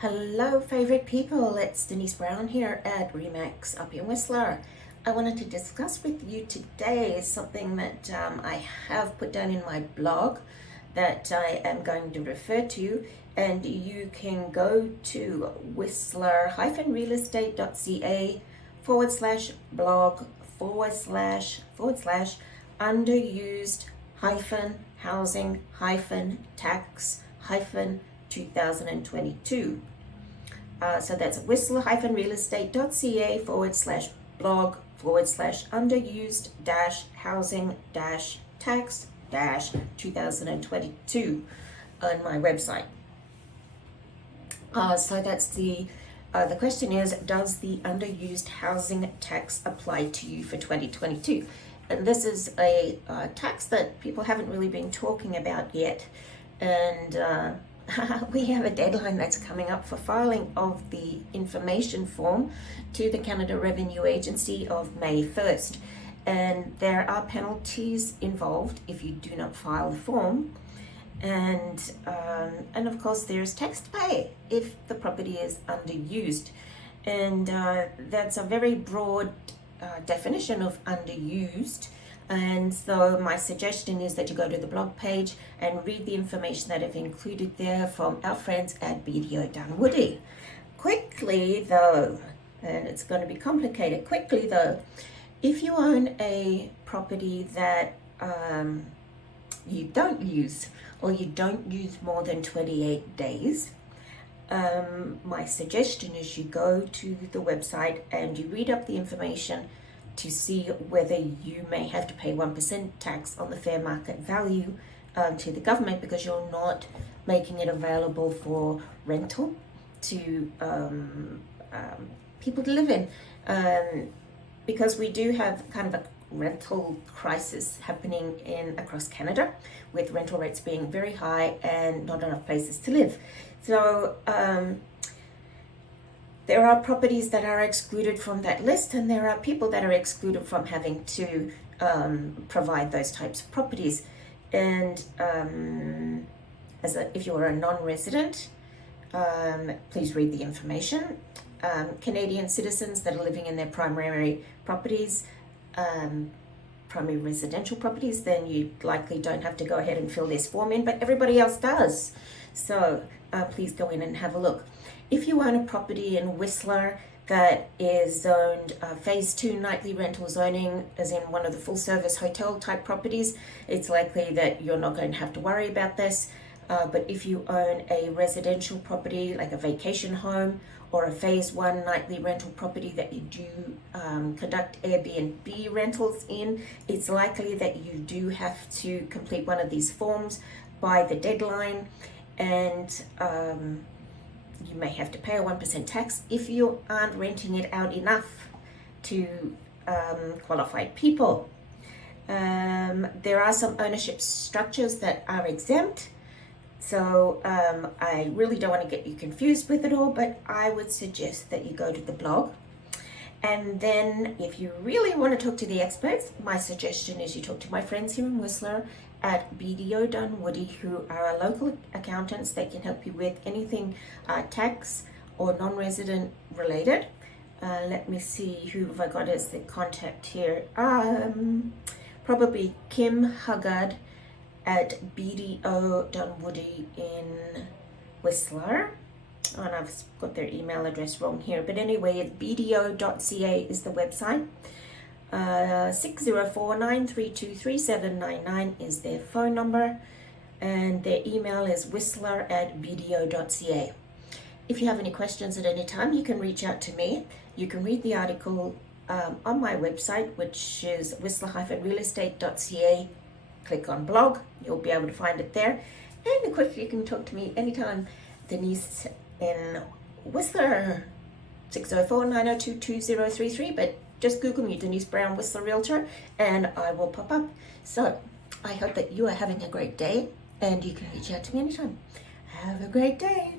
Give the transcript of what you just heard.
Hello, favorite people. It's Denise Brown here at Remax up in Whistler. I wanted to discuss with you today something that I have put down in my blog that I am going to refer to, and you can go to whistler-realestate.ca /blog underused housing tax 2022. So that's whistler-realestate.ca /blog underused housing tax 2022 on my website. So that's the question is, does the underused housing tax apply to you for 2022? And this is a tax that people haven't really been talking about yet. And we have a deadline that's coming up for filing of the information form to the Canada Revenue Agency of May 1st. And there are penalties involved if you do not file the form. And of course there's tax to pay if the property is underused. And that's a very broad definition of underused. And so my suggestion is that you go to the blog page and read the information that I've included there from our friends at BDO Dunwoody. Quickly though, and it's going to be complicated, if you own a property that you don't use, or you don't use more than 28 days, my suggestion is you go to the website and you read up the information to see whether you may have to pay 1% tax on the fair market value to the government, because you're not making it available for rental to people to live in. Because we do have kind of a rental crisis happening across Canada, with rental rates being very high and not enough places to live. So there are properties that are excluded from that list, and there are people that are excluded from having to provide those types of properties. And if you are a non-resident, please read the information. Canadian citizens that are living in their primary properties, primary residential properties, then you likely don't have to go ahead and fill this form in, but everybody else does. So please go in and have a look. If you own a property in Whistler that is zoned phase 2 nightly rental zoning, as in one of the full service hotel type properties, it's likely that you're not going to have to worry about this. But if you own a residential property like a vacation home or a phase 1 nightly rental property that you do conduct Airbnb rentals in, it's likely that you do have to complete one of these forms by the deadline, and you may have to pay a 1% tax if you aren't renting it out enough to qualified people. There are some ownership structures that are exempt. So I really don't want to get you confused with it all, but I would suggest that you go to the blog. And then if you really want to talk to the experts, my suggestion is you talk to my friends here in Whistler at BDO Dunwoody, who are our local accountants that can help you with anything tax or non-resident related. Let me see, who have I got as the contact here? Probably Kim Huggard at BDO Dunwoody in Whistler. Oh, and I've got their email address wrong here, but anyway, it's bdo.ca is the website. 604-932-3799 is their phone number, and their email is whistler@bdo.ca. If you have any questions at any time, you can reach out to me. You can read the article on my website, which is whistler-realestate.ca. Click on blog, you'll be able to find it there. And of course, you can talk to me anytime. Denise in Whistler, 604-902-2033, but just Google me, Denise Brown, Whistler Realtor, and I will pop up. So I hope that you are having a great day, and you can reach out to me anytime. Have a great day.